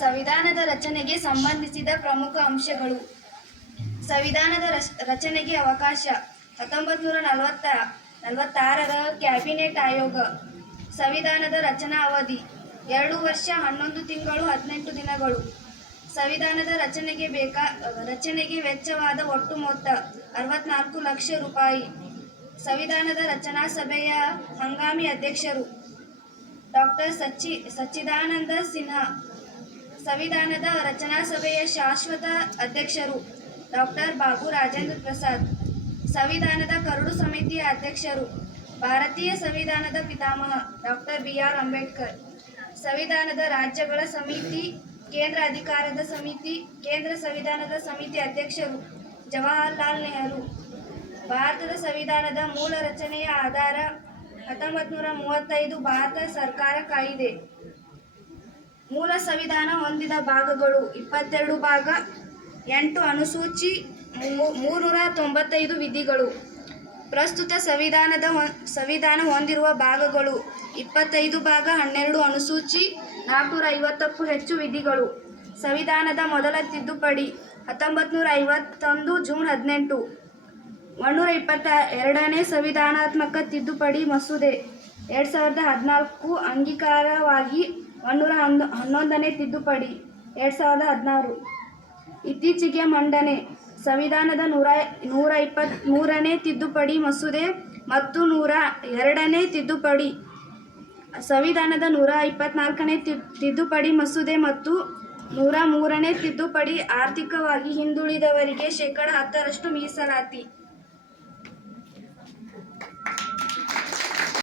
ಸಂವಿಧಾನದ ರಚನೆಗೆ ಸಂಬಂಧಿಸಿದ ಪ್ರಮುಖ ಅಂಶಗಳು. ಸಂವಿಧಾನದ ರಚನೆಗೆ ಅವಕಾಶ 1946ರ ಕ್ಯಾಬಿನೆಟ್ ಆಯೋಗ. ಸಂವಿಧಾನದ ರಚನಾ ಅವಧಿ 2 ವರ್ಷ 11 ತಿಂಗಳು 18 ದಿನಗಳು. ಸಂವಿಧಾನದ ರಚನೆಗೆ ವೆಚ್ಚವಾದ ಒಟ್ಟು ಮೊತ್ತ 64 ಲಕ್ಷ ರೂಪಾಯಿ. ಸಂವಿಧಾನದ ರಚನಾ ಸಭೆಯ ಹಂಗಾಮಿ ಅಧ್ಯಕ್ಷರು ಡಾಕ್ಟರ್ ಸಚ್ಚಿದಾನಂದ ಸಿನ್ಹಾ. ಸಂವಿಧಾನದ ರಚನಾ ಸಭೆಯ ಶಾಶ್ವತ ಅಧ್ಯಕ್ಷರು ಡಾಕ್ಟರ್ ಬಾಬು ರಾಜೇಂದ್ರ ಪ್ರಸಾದ್. ಸಂವಿಧಾನದ ಕರಡು ಸಮಿತಿಯ ಅಧ್ಯಕ್ಷರು ಭಾರತೀಯ ಸಂವಿಧಾನದ ಪಿತಾಮಹ ಡಾಕ್ಟರ್ BR ಅಂಬೇಡ್ಕರ್. ಸಂವಿಧಾನದ ರಾಜ್ಯಗಳ ಸಮಿತಿ, ಕೇಂದ್ರ ಅಧಿಕಾರದ ಸಮಿತಿ, ಕೇಂದ್ರ ಸಂವಿಧಾನದ ಸಮಿತಿ ಅಧ್ಯಕ್ಷರು ಜವಾಹರಲಾಲ್ ನೆಹರು. ಭಾರತದ ಸಂವಿಧಾನದ ಮೂಲ ರಚನೆಯ ಆಧಾರ 1935 ಭಾರತ ಸರ್ಕಾರ ಕಾಯಿದೆ. ಮೂಲ ಸಂವಿಧಾನ ಹೊಂದಿದ ಭಾಗಗಳು 22 ಭಾಗ, 8 ಅನುಸೂಚಿ, 395 ವಿಧಿಗಳು. ಪ್ರಸ್ತುತ ಸಂವಿಧಾನ ಹೊಂದಿರುವ ಭಾಗಗಳು 25 ಭಾಗ, 12 ಅನುಸೂಚಿ, 450ಕ್ಕೂ ಹೆಚ್ಚು ವಿಧಿಗಳು. ಸಂವಿಧಾನದ ಮೊದಲ ತಿದ್ದುಪಡಿ 1951 ಜೂನ್ 18. 122ನೇ ಸಂವಿಧಾನಾತ್ಮಕ ತಿದ್ದುಪಡಿ ಮಸೂದೆ 2014 ಅಂಗೀಕಾರವಾಗಿ 111ನೇ ತಿದ್ದುಪಡಿ 2016. ಇತ್ತೀಚೆಗೆ ಮಂಡನೆ ಸಂವಿಧಾನದ 123ನೇ ತಿದ್ದುಪಡಿ ಮಸೂದೆ ಮತ್ತು 102ನೇ ತಿದ್ದುಪಡಿ. ಸಂವಿಧಾನದ 124ನೇ ತಿದ್ದುಪಡಿ ಮಸೂದೆ ಮತ್ತು 103ನೇ ತಿದ್ದುಪಡಿ ಆರ್ಥಿಕವಾಗಿ ಹಿಂದುಳಿದವರಿಗೆ 10% ಮೀಸಲಾತಿ.